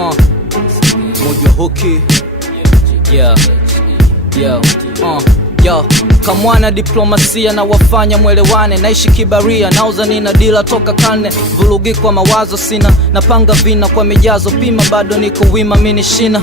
Mojo Hoki. Yo, kamwana diplomasia na wafanya mwelewane. Naishi kibaria, nauza nina dila toka karne. Vulugi kwa mawazo sina, napanga vina kwa mijazo. Pima bado niko wima, mini shina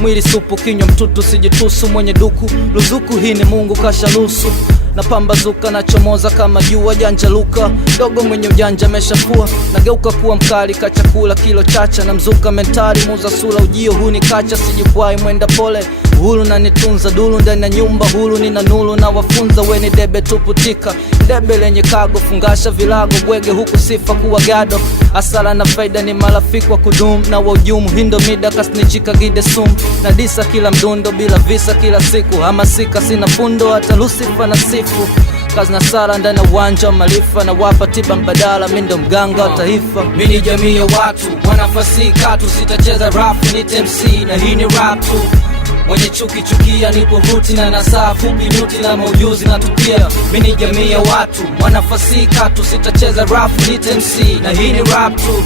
mwili supu, kinywa mtutu, sijitusu mwenye duku. Luzuku hii ni Mungu kashalusu. Na pambazuka na chomoza kama jua janja luka. Dogo mwenye ujanja meshafua, nageuka kuwa mkali kachakula kilo chacha. Na mzuka mentari muza sula, ujio huu ni kacha. Sijikwai mwenda pole, hulu na nitunza dulu. Ndani ya nyumba hulu nina nulu na wafunza. Weni debe tuputika, debe lenye kago. Fungasha vilago, bwege huku sifa kuwa gado. Asala na faida ni marafiki wa kudumu. Na wajumu hindo mida kasnichika gide sumu. Na disa kila mdundo bila visa kila siku. Hamasika sina fundo hata Lucifer na sifu. Kazi na sala ndani ya uwanja wa maarifa. Na wapa tiba mbadala, mindo mganga wa taifa. Mini jamii ya watu, wanafasi katu. Sitacheza rap, ni MC na hii ni rap tu. Mwenye chuki chukia, nipo vuti na nasaa fupi nyuti na maujuzi na tupia. Mini jamii ya watu, wanafasi katu. Sitacheza rap, ni MC na hii ni rap tu.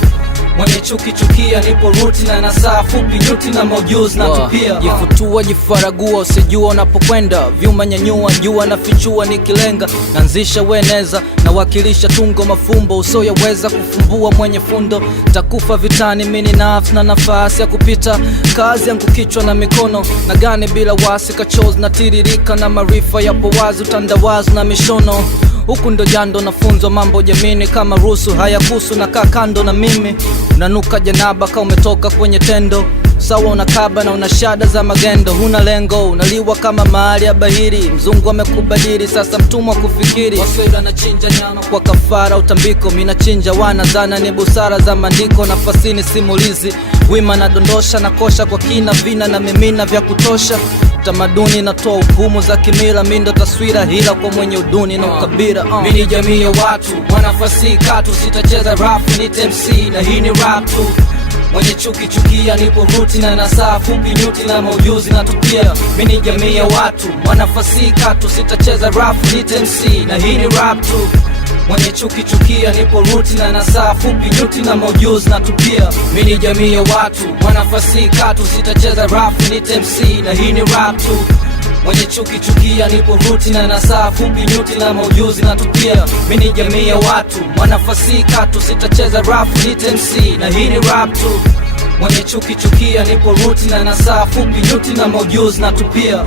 Mwenye chuki chukia, nipo ruti na nasaa fupi nyuti na maujuzi na tupia. Jifutua jifaragua, usijua unapokwenda. Vyuma nyanyua, jua na fichua nikilenga. Nanzisha weneza, na wakilisha tungo mafumbo. Uso ya weza kufumbua mwenye fundo. Takufa vitani, mini nafsi na nafasi ya kupita. Kazi yangu kichwa na mikono, na gane bila wasi. Kachozi na tiririka na marifa yapo wazi. Utandawazi na mishono, huku ndo jando nafunzo mambo jamini. Kama rusu haya kusu na kakando na mimi. Unanuka janaba ka umetoka kwenye tendo. Sawa unakaba na unashada za magendo. Huna lengo, unaliwa kama mahali ya bahiri. Mzungu amekubadili, sasa mtumwa kufikiri. Waswahili anachinja nyama kwa kafara utambiko. Mina chinja wana zana ni busara za mandiko. Nafasini simulizi, wima na dondosha. Na kosha kwa kina vina na mimina vya kutosha. Tamaduni natoa hukumu za kimila. Mindo taswira hila kwa mwenye uduni na ukabila. Mini jamii ya watu, wanafasi katu. Sitacheza rap, ni MC na hii ni rap tu. Mwenye chuki chukia, nipo ruti na nasaa fupi nyuti na maujuzi na tupia. Mini jamii ya watu, wanafasi katu. Sitacheza rap, ni MC na hii ni rap tu. Mwenye chuki chukia, nipo ruti na nasaa fupi nyuti na maujuzi na tupia. Mini jamii ya watu, wanafasi katu. Sitacheza rap, ni MC na hii ni rap tu. Mwenye chuki chukia, nipo ruti na nasaa fupi nyuti na maujuzi na tupia. Mini jamii ya watu, wanafasi katu. Sitacheza rap, ni MC na hii ni rap tu. Mwenye chuki chukia, nipo ruti na nasaa fupi nyuti na maujuzi na tupia.